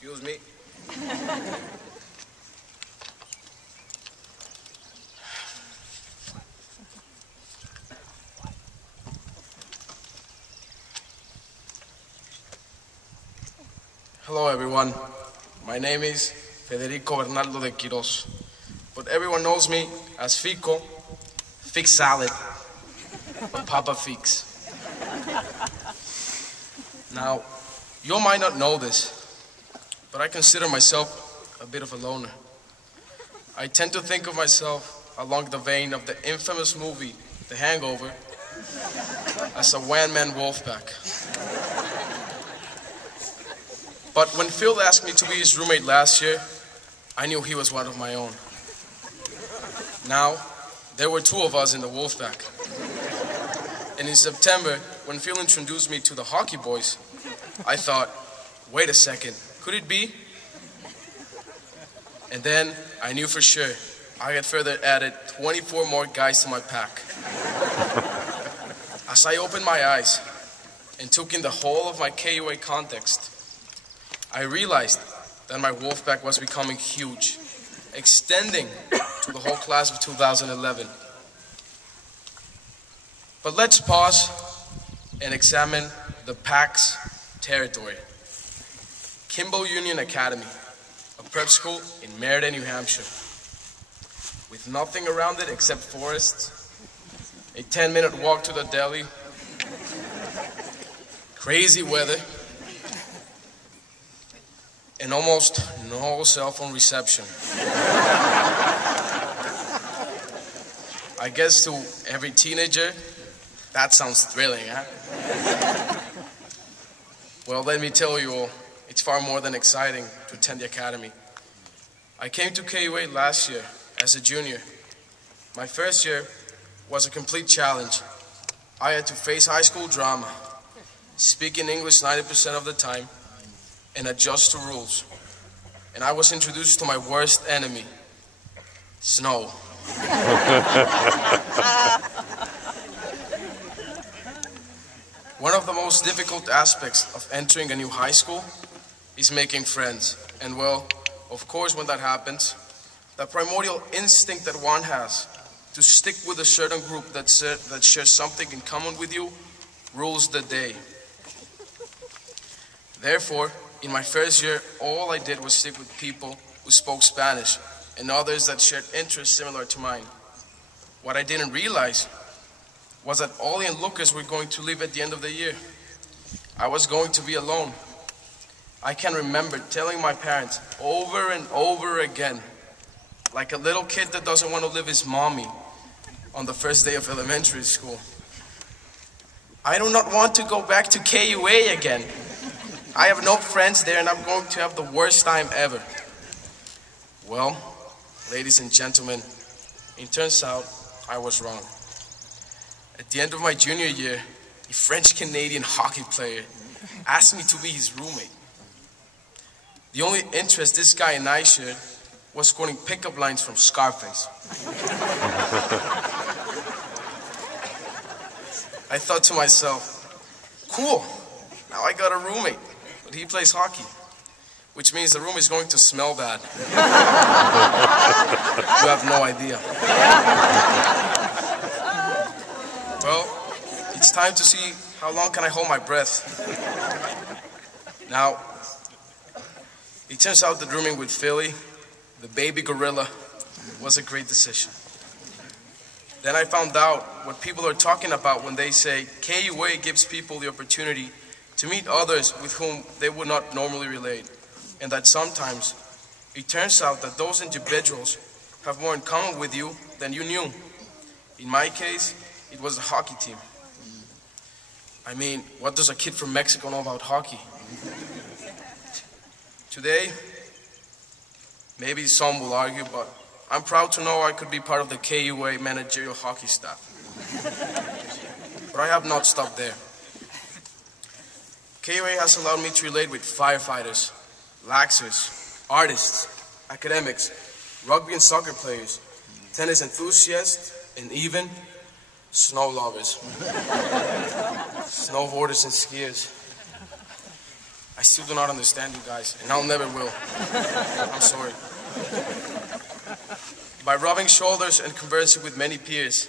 Excuse me. Hello everyone, my name is Federico Bernardo de Quiroz, but everyone knows me as Fico, Fix Salad, or Papa Fix. Now, you might not know this, but I consider myself a bit of a loner. I tend to think of myself along the vein of the infamous movie, The Hangover, as a one-man wolf pack. But when Phil asked me to be his roommate last year, I knew he was one of my own. Now, there were two of us in the wolf pack. And in September, when Phil introduced me to the hockey boys, I thought, wait a second, could it be? And then I knew for sure I had further added 24 more guys to my pack. As I opened my eyes and took in the whole of my KUA context, I realized that my wolf pack was becoming huge, extending to the whole class of 2011. But let's pause and examine the pack's territory. Kimball Union Academy, a prep school in Meriden, New Hampshire, with nothing around it except forests, a 10-minute walk to the deli, crazy weather, and almost no cell phone reception. I guess to every teenager, that sounds thrilling, huh? Well, let me tell you all, it's far more than exciting to attend the academy. I came to KUA last year as a junior. My first year was a complete challenge. I had to face high school drama, speak in English 90% of the time, and adjust to rules. And I was introduced to my worst enemy, snow. One of the most difficult aspects of entering a new high school is making friends. And well, of course, when that happens, the primordial instinct that one has to stick with a certain group that shares something in common with you rules the day. Therefore, in my first year, all I did was stick with people who spoke Spanish and others that shared interests similar to mine. What I didn't realize was that Ollie and Lucas were going to leave at the end of the year. I was going to be alone. I can remember telling my parents over and over again, like a little kid that doesn't want to leave his mommy on the first day of elementary school, I do not want to go back to KUA again. I have no friends there and I'm going to have the worst time ever. Well, ladies and gentlemen, it turns out I was wrong. At the end of my junior year, a French-Canadian hockey player asked me to be his roommate. The only interest this guy and I shared was quoting pickup lines from Scarface. I thought to myself, cool, now I got a roommate, but he plays hockey, which means the room is going to smell bad. You have no idea. Well, it's time to see how long can I hold my breath. Now, it turns out that rooming with Philly, the baby gorilla, was a great decision. Then I found out what people are talking about when they say KUA gives people the opportunity to meet others with whom they would not normally relate, and that sometimes it turns out that those individuals have more in common with you than you knew. In my case, it was the hockey team. I mean, what does a kid from Mexico know about hockey? Today, maybe some will argue, but I'm proud to know I could be part of the KUA managerial hockey staff. But I have not stopped there. KUA has allowed me to relate with firefighters, laxers, artists, academics, rugby and soccer players, tennis enthusiasts, and even snow lovers, snowboarders and skiers. I still do not understand you guys, and I'll never will. I'm sorry. By rubbing shoulders and conversing with many peers,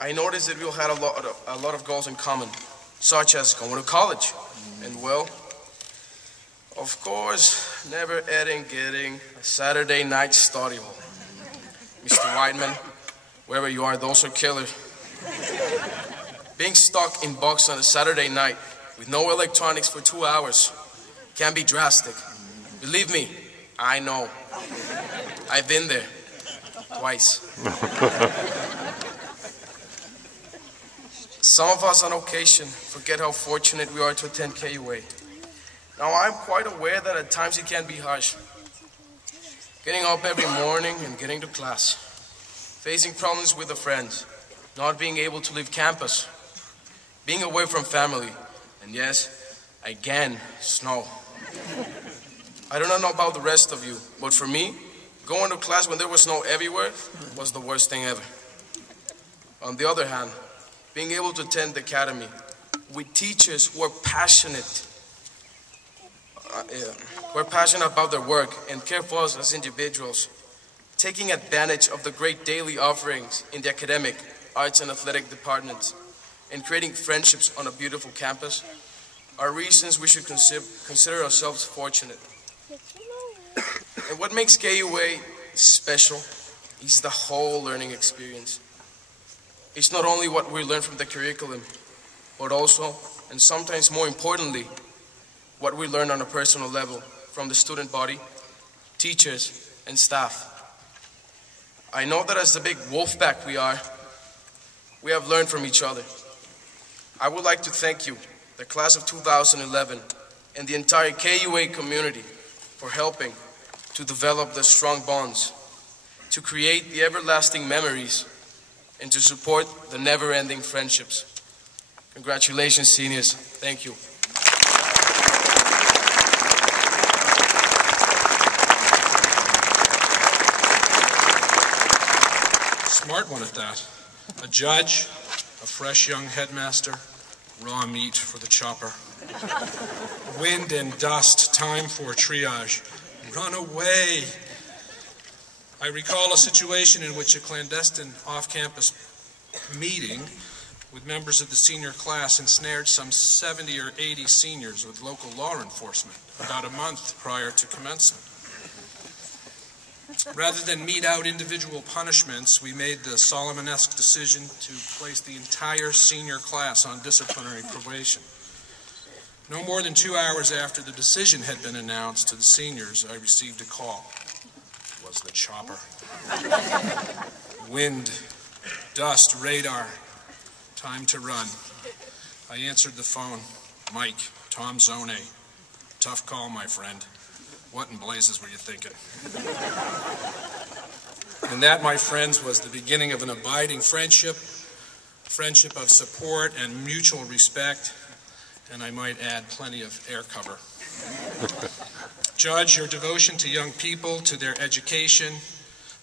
I noticed that we all had a lot of goals in common, such as going to college, and well, of course, never getting a Saturday night study hall. Mr. Whiteman, wherever you are, those are killers. Being stuck in box on a Saturday night with no electronics for 2 hours can be drastic. Believe me, I know. I've been there twice. Some of us on occasion forget how fortunate we are to attend KUA. Now, I'm quite aware that at times it can be harsh. Getting up every morning and getting to class, facing problems with the friends, not being able to leave campus, being away from family, and yes, again, snow. I do not know about the rest of you, but for me, going to class when there was snow everywhere was the worst thing ever. On the other hand, being able to attend the academy with teachers who are passionate about their work and care for us as individuals, taking advantage of the great daily offerings in the academic, arts, and athletic departments, and creating friendships on a beautiful campus are reasons we should consider ourselves fortunate. And what makes KUA special is the whole learning experience. It's not only what we learn from the curriculum, but also, and sometimes more importantly, what we learn on a personal level from the student body, teachers, and staff. I know that as the big wolf pack we are, we have learned from each other. I would like to thank you, the class of 2011, and the entire KUA community for helping to develop the strong bonds, to create the everlasting memories, and to support the never-ending friendships. Congratulations, seniors. Thank you. Smart one at that. A judge, a fresh young headmaster, raw meat for the chopper. Wind and dust, time for triage. Run away. I recall a situation in which a clandestine off-campus meeting with members of the senior class ensnared some 70 or 80 seniors with local law enforcement about a month prior to commencement. Rather than mete out individual punishments, we made the Solomon-esque decision to place the entire senior class on disciplinary probation. No more than 2 hours after the decision had been announced to the seniors, I received a call. It was the chopper. Wind, dust, radar. Time to run. I answered the phone. Mike, Tom Zone. Tough call, my friend. What in blazes were you thinking? And that, my friends, was the beginning of an abiding friendship of support and mutual respect, and I might add plenty of air cover. Judge, your devotion to young people, to their education,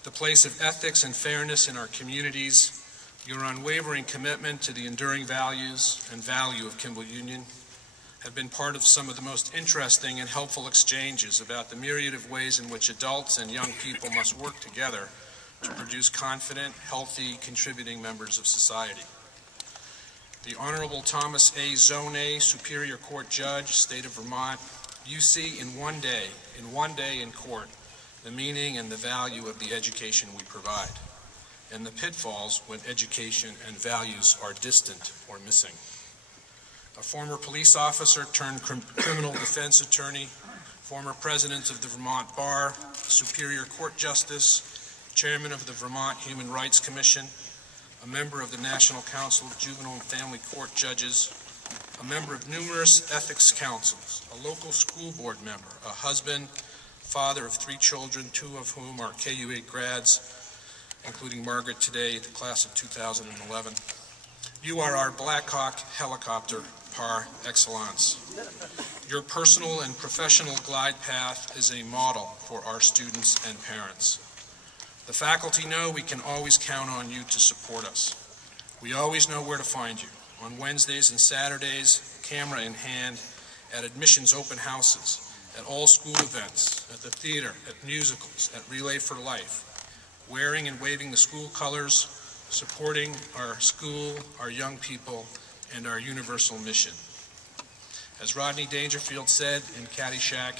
the place of ethics and fairness in our communities, your unwavering commitment to the enduring values and value of Kimball Union have been part of some of the most interesting and helpful exchanges about the myriad of ways in which adults and young people must work together to produce confident, healthy, contributing members of society. The Honorable Thomas A. Zone, Superior Court Judge, State of Vermont, you see in one day in court, the meaning and the value of the education we provide, and the pitfalls when education and values are distant or missing. A former police officer turned criminal defense attorney, former president of the Vermont Bar, Superior Court Justice, chairman of the Vermont Human Rights Commission, a member of the National Council of Juvenile and Family Court Judges, a member of numerous ethics councils, a local school board member, a husband, father of 3 children, 2 of whom are KUA grads, including Margaret today, the class of 2011. You are our Black Hawk helicopter par excellence. Your personal and professional glide path is a model for our students and parents. The faculty know we can always count on you to support us. We always know where to find you, on Wednesdays and Saturdays, camera in hand, at admissions open houses, at all school events, at the theater, at musicals, at Relay for Life, wearing and waving the school colors, supporting our school, our young people, and our universal mission. As Rodney Dangerfield said in Caddyshack,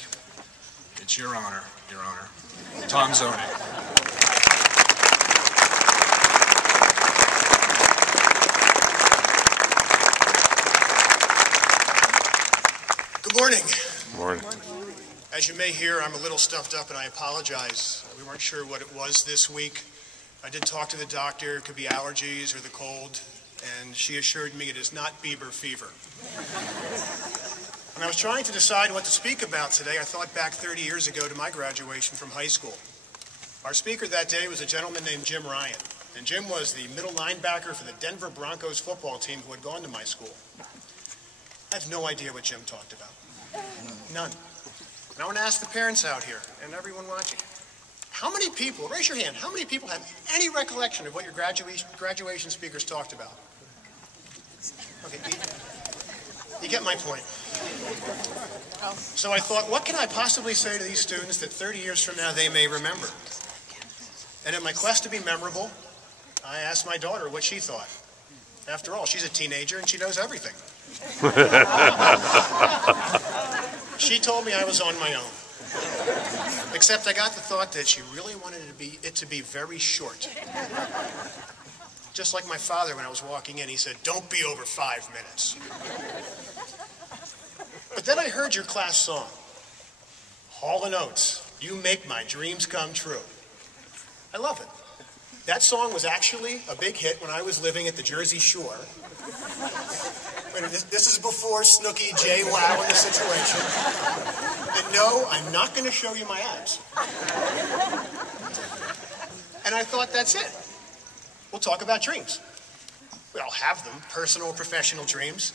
it's your honor, Tom Zonig. Good morning. Good morning. As you may hear, I'm a little stuffed up and I apologize. We weren't sure what it was this week. I did talk to the doctor. It could be allergies or the cold, and she assured me it is not Bieber fever. When I was trying to decide what to speak about today, I thought back 30 years ago to my graduation from high school. Our speaker that day was a gentleman named Jim Ryan, and Jim was the middle linebacker for the Denver Broncos football team who had gone to my school. I have no idea what Jim talked about. None. And I want to ask the parents out here and everyone watching, how many people, raise your hand, how many people have any recollection of what your graduation speakers talked about? Okay, you get my point. So I thought, what can I possibly say to these students that 30 years from now they may remember? And in my quest to be memorable, I asked my daughter what she thought. After all, she's a teenager and she knows everything. She told me I was on my own. Except I got the thought that she really wanted it to be very short. Just like my father when I was walking in, he said, "Don't be over 5 minutes." But then I heard your class song, Hall & Oates, "You Make My Dreams Come True." I love it. That song was actually a big hit when I was living at the Jersey Shore. This is before Snooki, JWoww, and the situation. And no, I'm not going to show you my abs. And I thought, that's it. We'll talk about dreams. We all have them, personal, professional dreams.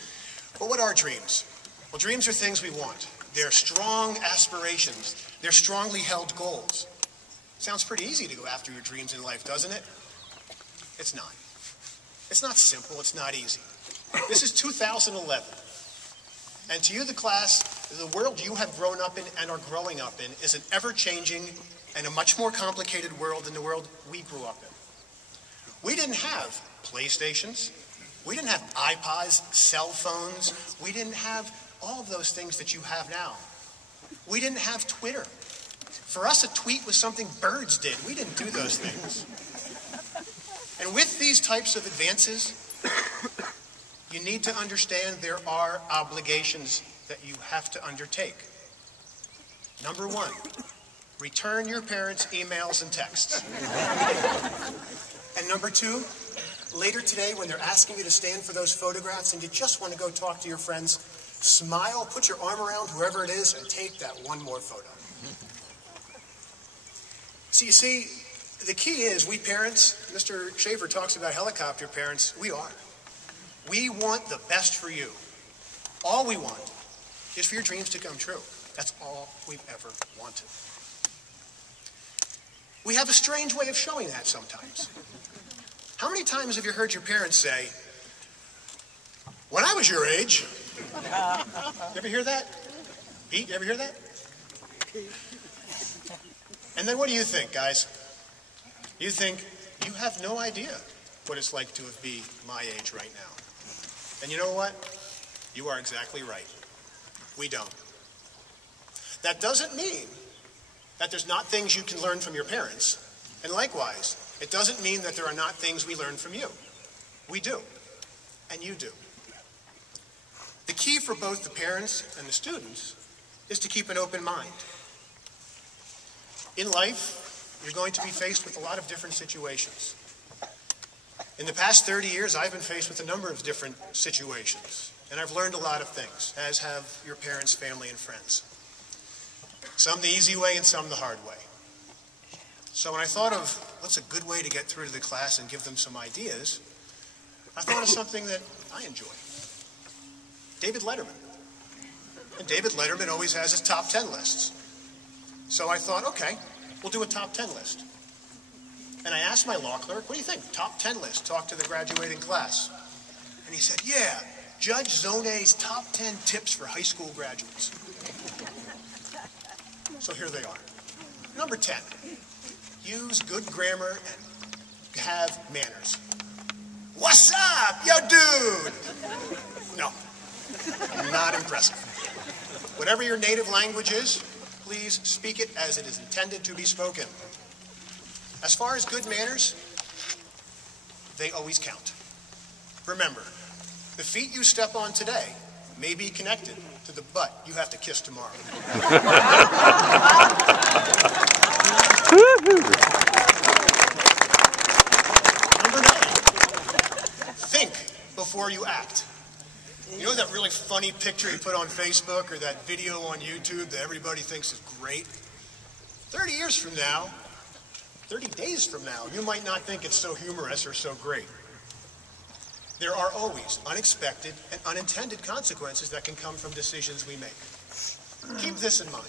But what are dreams? Well, dreams are things we want. They're strong aspirations. They're strongly held goals. Sounds pretty easy to go after your dreams in life, doesn't it? It's not. It's not simple. It's not easy. This is 2011. And to you, the class, the world you have grown up in and are growing up in is an ever-changing and a much more complicated world than the world we grew up in. We didn't have PlayStations. We didn't have iPods, cell phones. We didn't have all of those things that you have now. We didn't have Twitter. For us, a tweet was something birds did. We didn't do those things. And with these types of advances, you need to understand there are obligations that you have to undertake. Number one, return your parents' emails and texts. And number two, later today when they're asking you to stand for those photographs and you just want to go talk to your friends, smile, put your arm around whoever it is, and take that one more photo. So you see, the key is we parents, Mr. Shaver talks about helicopter parents, we are. We want the best for you. All we want is for your dreams to come true. That's all we've ever wanted. We have a strange way of showing that sometimes. How many times have you heard your parents say, "When I was your age"? You ever hear that? Pete, you ever hear that? And then what do you think, guys? You think, you have no idea what it's like to be my age right now. And you know what? You are exactly right. We don't. That doesn't mean that there's not things you can learn from your parents. And likewise, it doesn't mean that there are not things we learn from you. We do. And you do. The key for both the parents and the students is to keep an open mind. In life, you're going to be faced with a lot of different situations. In the past 30 years, I've been faced with a number of different situations, and I've learned a lot of things, as have your parents, family, and friends. Some the easy way and some the hard way. So when I thought of what's a good way to get through to the class and give them some ideas, I thought of something that I enjoy. David Letterman. And David Letterman always has his top 10 lists. So I thought, okay, we'll do a top 10 list. And I asked my law clerk, what do you think? Top 10 list, talk to the graduating class. And he said, yeah, Judge Zone's top 10 tips for high school graduates. So here they are. Number 10, use good grammar and have manners. What's up, yo dude? No, not impressive. Whatever your native language is, please speak it as it is intended to be spoken. As far as good manners, they always count. Remember, the feet you step on today may be connected to the butt you have to kiss tomorrow. Number 9, think before you act. You know that really funny picture you put on Facebook or that video on YouTube that everybody thinks is great? 30 years from now, 30 days from now, you might not think it's so humorous or so great. There are always unexpected and unintended consequences that can come from decisions we make. Keep this in mind.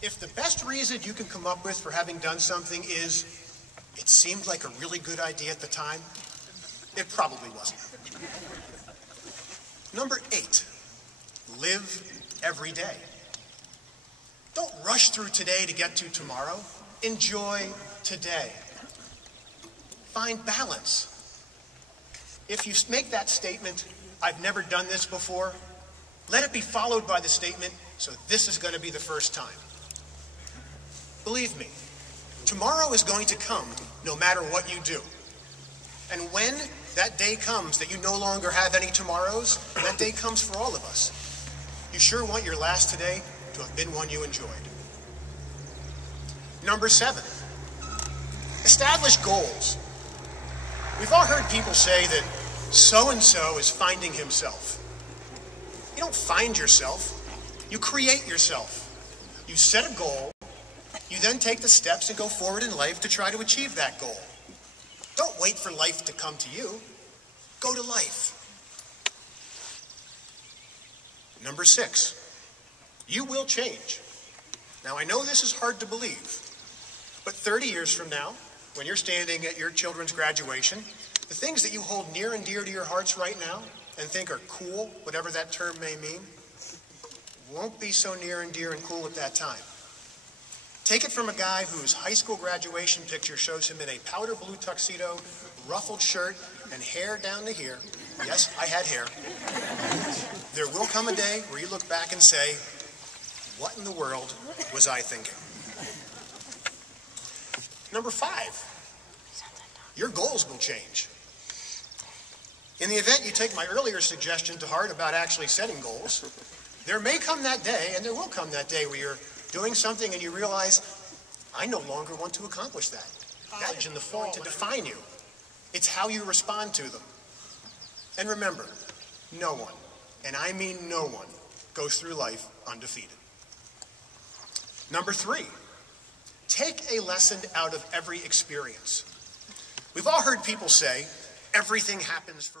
If the best reason you can come up with for having done something is, it seemed like a really good idea at the time, it probably wasn't. Number 8, live every day. Don't rush through today to get to tomorrow. Enjoy today. Find balance. If you make that statement, I've never done this before, let it be followed by the statement, so this is going to be the first time. Believe me, tomorrow is going to come no matter what you do. And when that day comes that you no longer have any tomorrows, that day comes for all of us. You sure want your last today to have been one you enjoyed. Number 7, establish goals. We've all heard people say that so-and-so is finding himself. You don't find yourself, you create yourself. You set a goal, you then take the steps and go forward in life to try to achieve that goal. Don't wait for life to come to you. Go to life. Number 6, you will change. Now, I know this is hard to believe, but 30 years from now, when you're standing at your children's graduation, the things that you hold near and dear to your hearts right now and think are cool, whatever that term may mean, won't be so near and dear and cool at that time. Take it from a guy whose high school graduation picture shows him in a powder blue tuxedo, ruffled shirt, and hair down to here. Yes, I had hair. There will come a day where you look back and say, what in the world was I thinking? Number 5, your goals will change. In the event you take my earlier suggestion to heart about actually setting goals, there may come that day, and there will come that day where you're doing something and you realize, I no longer want to accomplish that. That's in the fall to define you. It's how you respond to them. And remember, no one, and I mean no one, goes through life undefeated. Number 3, take a lesson out of every experience. We've all heard people say, everything happens for